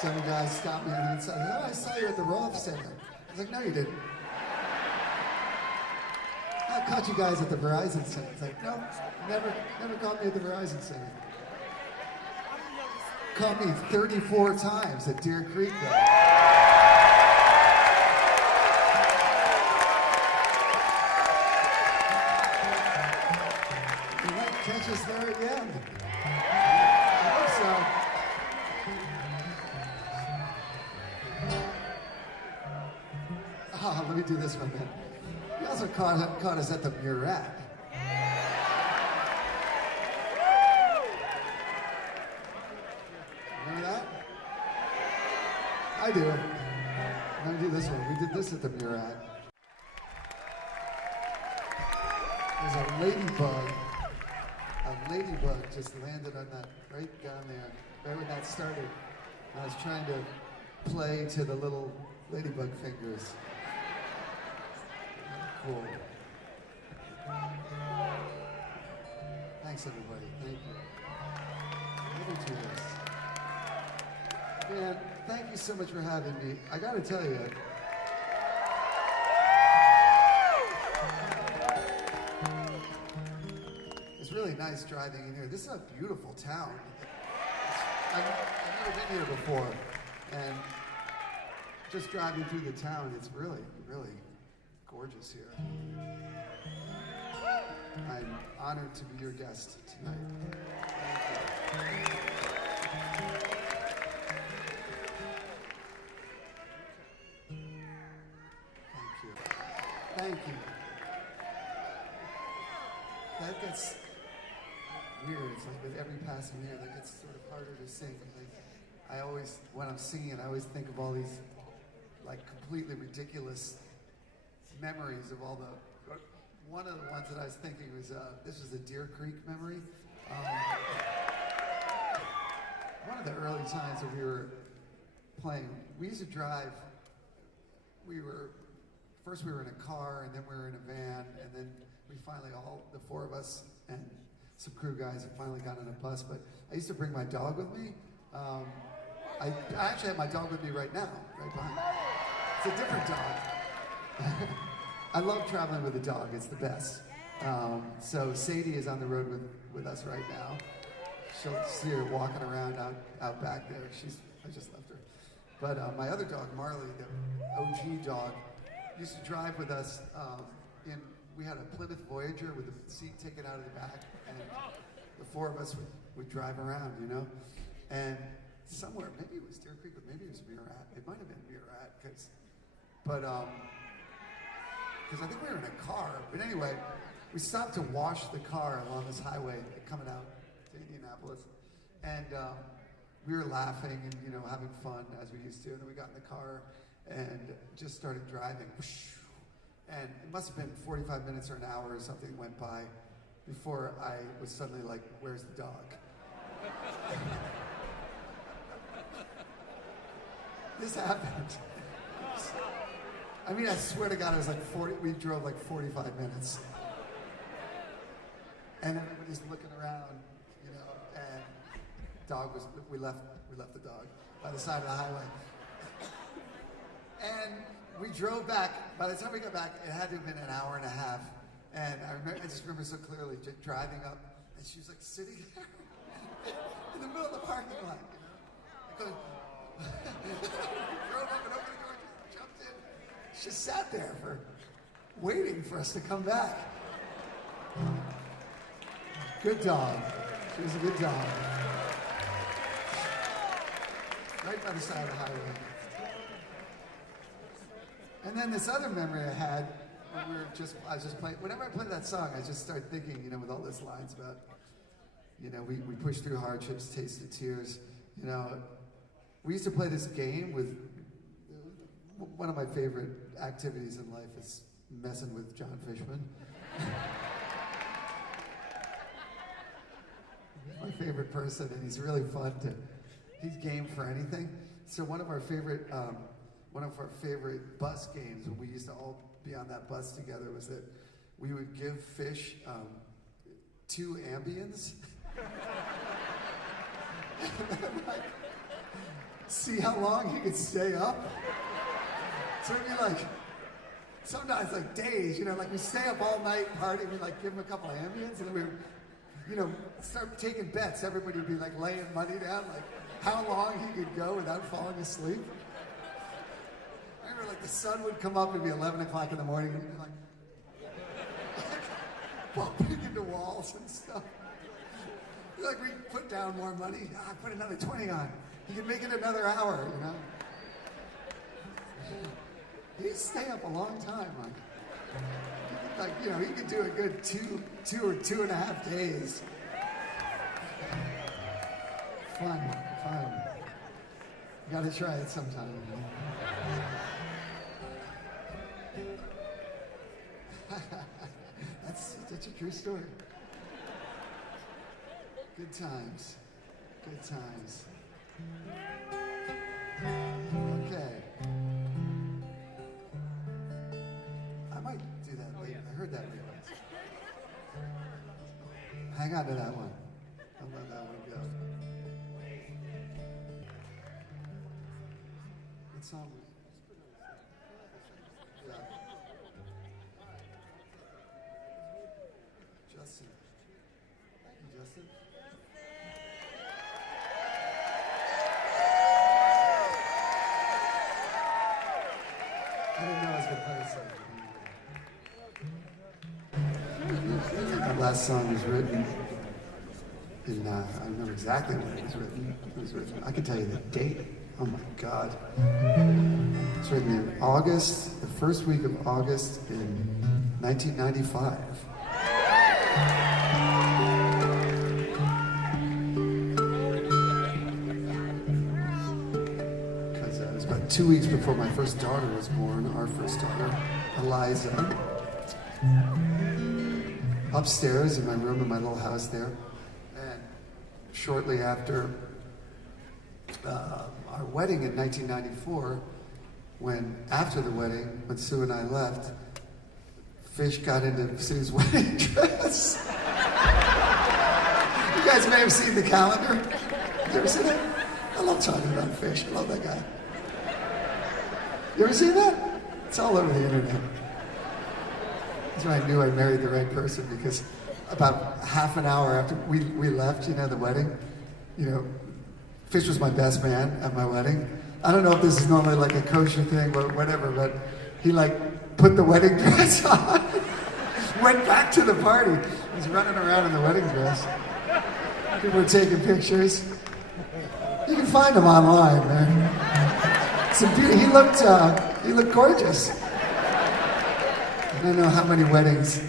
Some guy stopped me on the inside. Oh, I saw you at the Roth Center. I was like, no, you didn't. I caught you guys at the Verizon Center. It's like, no, never caught me at the Verizon Center. Caught me 34 times at Deer Creek, though. You might catch us there again. I hope so. Oh, let me do this one then. You also caught us at the Murrat. Remember that? I do. Let me do this one. We did this at the Murrat. There's a ladybug. A ladybug just landed on that, right down there, right when that started. I was trying to play to the little ladybug fingers. Cool. Thanks, everybody. Thank you. Let me do this. Man, thank you so much for having me. I gotta tell you, it's really nice driving in here. This is a beautiful town. I've never been here before, and just driving through the town, it's really, really gorgeous here. I'm honored to be your guest tonight. Thank you. Thank you. That gets weird. It's like with every passing year, that gets sort of harder to sing. Like, I always, when I'm singing, I always think of all these like completely ridiculous memories of all the. One of the ones that I was thinking was this was a Deer Creek memory. One of the early times that we were playing, we used to drive. First we were in a car, and then we were in a van, and then we finally the four of us and some crew guys have finally got on a bus. But I used to bring my dog with me. I actually have my dog with me right now, right behind me. It's a different dog. I love traveling with a dog. It's the best. So Sadie is on the road with us right now. She'll see her walking around out back there. I just left her. But my other dog, Marley, the OG dog, used to drive with us. We had a Plymouth Voyager with the seat taken out of the back, and the four of us would drive around, you know. And somewhere, maybe it was Deer Creek, but maybe it was Murrat. It might have been Murrat, but I think we were in a car. But anyway, we stopped to wash the car along this highway coming out to Indianapolis. And we were laughing and, you know, having fun as we used to. And then we got in the car and just started driving. And it must have been 45 minutes or an hour or something went by before I was suddenly like, where's the dog? This happened. I mean, I swear to God, it was like we drove like 45 minutes. And everybody's looking around, you know, and we left the dog by the side of the highway. And we drove back. By the time we got back, it had to have been an hour and a half. And I just remember so clearly just driving up, and she was like sitting there in the middle of the parking lot, you know. Drove up and opened the door, just jumped in. She sat there waiting for us to come back. Good dog. She was a good dog. Right by the side of the highway. And then this other memory I had when I was just playing. Whenever I play that song, I just start thinking, you know, with all those lines about, you know, we push through hardships, tasted tears. You know, we used to play this game with. One of my favorite activities in life is messing with John Fishman. He's my favorite person, and he's really fun he's game for anything. So one of our favorite bus games when we used to all be on that bus together was that we would give Fish 2 Ambiens. see how long he could stay up. So it'd be like, sometimes like days, you know, like we stay up all night partying, we like give him a couple of Ambiens, and then we would, you know, start taking bets. Everybody would be like laying money down, like how long he could go without falling asleep. I remember like the sun would come up, it'd be 11 o'clock in the morning, and we'd be like, bumping into walls and stuff. Like we put down more money, put another 20 on. He could make it another hour, you know? He'd stay up a long time, like, you know, he could do a good two or 2.5 days. Fun. You gotta try it sometime. That's a true story. Good times. Okay. I might do that later. I heard that later. Hang on to that one. Don't let that one go. What song was it? Justin. Thank you, Justin. I didn't know I was going to play this song. That last song was written in, I remember exactly when it was written. I can tell you the date. Oh my God. It was written in August, the first week of August in 1995. Because it was about 2 weeks before my first daughter was born, our first daughter, Eliza. Upstairs in my room in my little house there. And shortly after our wedding in 1994, after the wedding, when Sue and I left, Fish got into Sue's wedding dress. You guys may have seen the calendar. You ever seen it? I love talking about Fish. I love that guy. You ever seen that? It's all over the internet. That's when I knew I married the right person, because about half an hour after we left, you know, the wedding, you know, Fish was my best man at my wedding. I don't know if this is normally like a kosher thing or whatever, but he like put the wedding dress on, went back to the party. He was running around in the wedding dress. People were taking pictures. You can find him online, man. He looked gorgeous. I don't know how many weddings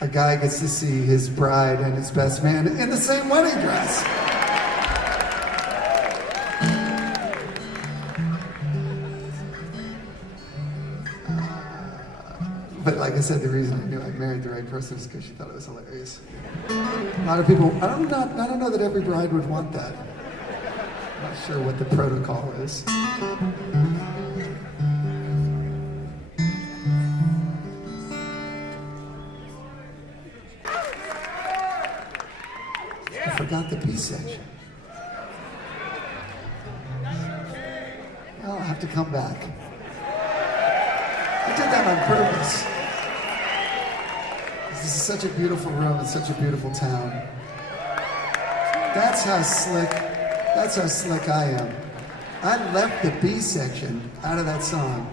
a guy gets to see his bride and his best man in the same wedding dress. But like I said, the reason I knew I married the right person is because she thought it was hilarious. A lot of people, I don't know that every bride would want that. I'm not sure what the protocol is. I forgot the B section. I'll have to come back. I did that on purpose. This is such a beautiful room and such a beautiful town. That's how slick I am. I left the B section out of that song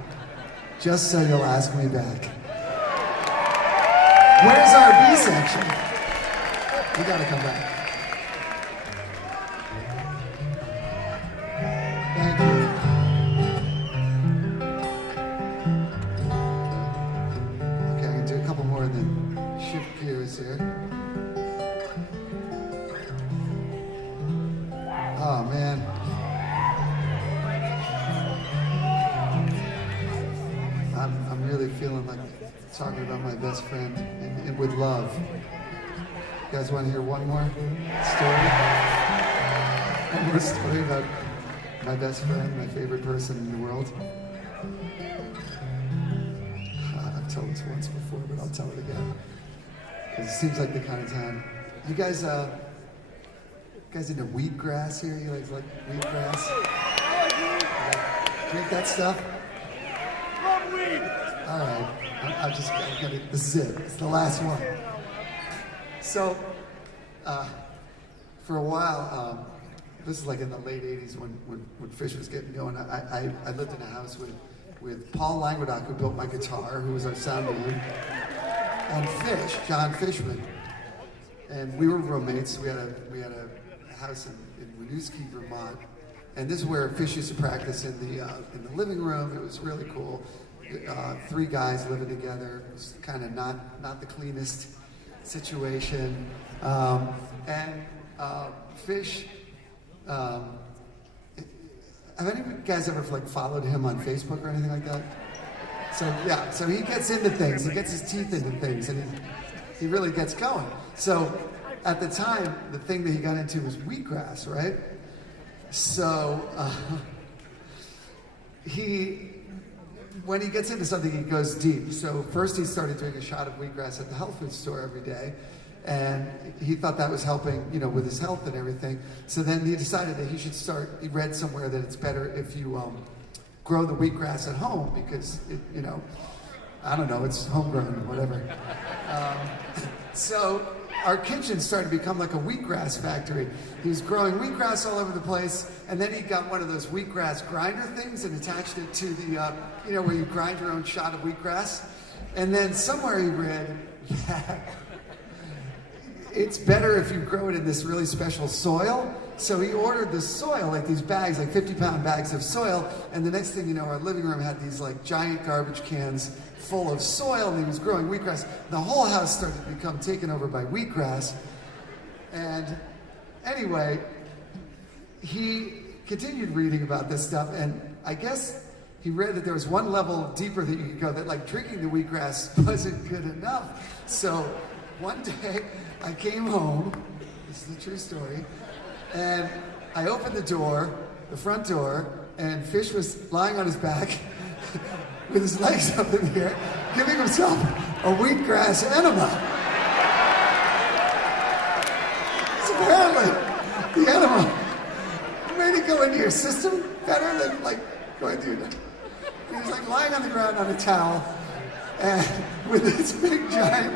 just so you'll ask me back. Where's our B section? We gotta come back. Thank you. Okay, I can do a couple more and then shift gears here. Oh man. I'm really feeling like talking about my best friend and with love. You guys want to hear one more story? One more story about my best friend, my favorite person in the world. I've told this once before, but I'll tell it again. Because it seems like the kind of time. You guys into wheatgrass here? You guys like wheatgrass? Drink that stuff? Love weed! All right. This is it. It's the last one. So, for a while, this is like in the late 80s when Fish was getting going. I lived in a house with Paul Languedoc, who built my guitar, who was our sound man, and Fish, John Fishman. And we were roommates. We had a house in Winooski, Vermont. And this is where Fish used to practice in the living room. It was really cool. 3 guys living together. It was kind of not the cleanest situation. Fish, have any of you guys ever like followed him on Facebook or anything like that? So he gets into things. He gets his teeth into things, and he really gets going. So at the time, the thing that he got into was wheatgrass, right? So when he gets into something, he goes deep. So first he started doing a shot of wheatgrass at the health food store every day. And he thought that was helping, with his health and everything. So then he decided that he read somewhere that it's better if you grow the wheatgrass at home because, I don't know, it's homegrown or whatever. So our kitchen started to become like a wheatgrass factory. He was growing wheatgrass all over the place, and then he got one of those wheatgrass grinder things and attached it to the, where you grind your own shot of wheatgrass. And then somewhere he read that it's better if you grow it in this really special soil. So he ordered the soil, like these bags, like 50-pound bags of soil, and the next thing you know, our living room had these like giant garbage cans full of soil, and he was growing wheatgrass. The whole house started to become taken over by wheatgrass. And anyway, he continued reading about this stuff, and I guess he read that there was one level deeper that you could go, that like drinking the wheatgrass wasn't good enough. So one day I came home, this is a true story, and I opened the front door, and Fish was lying on his back with his legs up in the air, giving himself a wheatgrass enema. So apparently, the enema made it go into your system better than like going through it. He was like lying on the ground on a towel, and with this big giant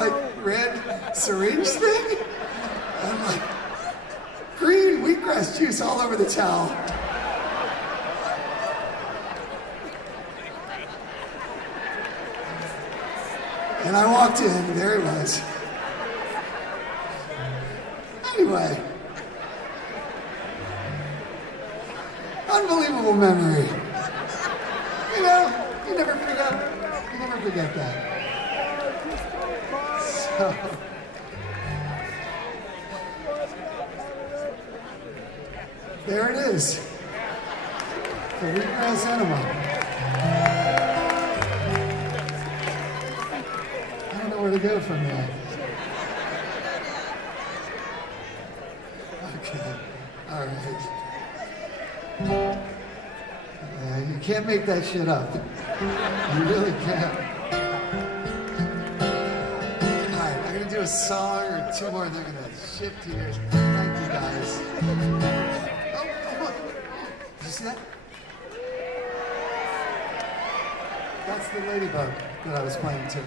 like red syringe thing, and like green wheatgrass juice all over the towel. And I walked in, and there he was. Anyway, unbelievable memory. You never forget that. So, there it is. The wheatgrass enema. I don't know where to go from there. Okay. All right. You can't make that shit up. You really can't. All right, I'm going to do a song or 2 more, and they're going to shift here. Thank you, guys. Oh, look. Did you see that? That's the ladybug that I was playing to.